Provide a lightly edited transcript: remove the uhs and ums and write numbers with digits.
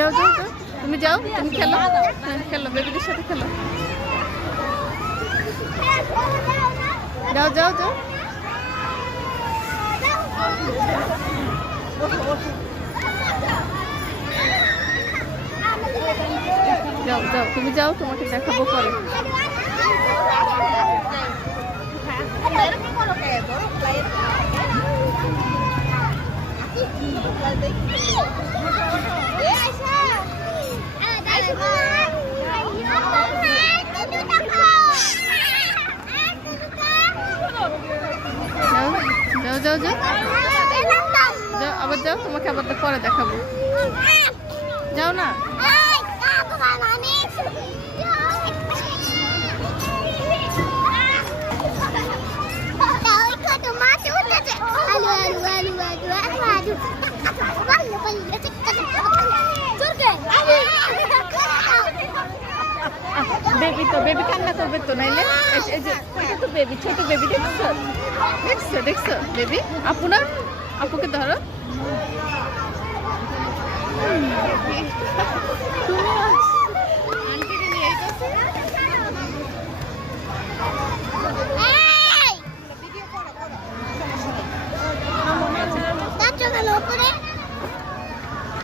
যাও যাও যাও, তুমি যাও, তুমি খেলো, খেলো বেবিদের সাথে খেলো। যাও যাও যাও, যাও যাও, তুমি যাও, তোমাকে দেখাবো পরে। যাও যাও যাও যাও, আবার যাও, তোমাকে আবার পরে দেখাবো। যাও না, বেবি তো, বেবি কান্না করবে তো, নাইলে এই যে এটা তো বেবি, ছোট বেবি, দেখছো দেখছো দেখছো বেবি। আপু না, আপুকে ধরো, তুমি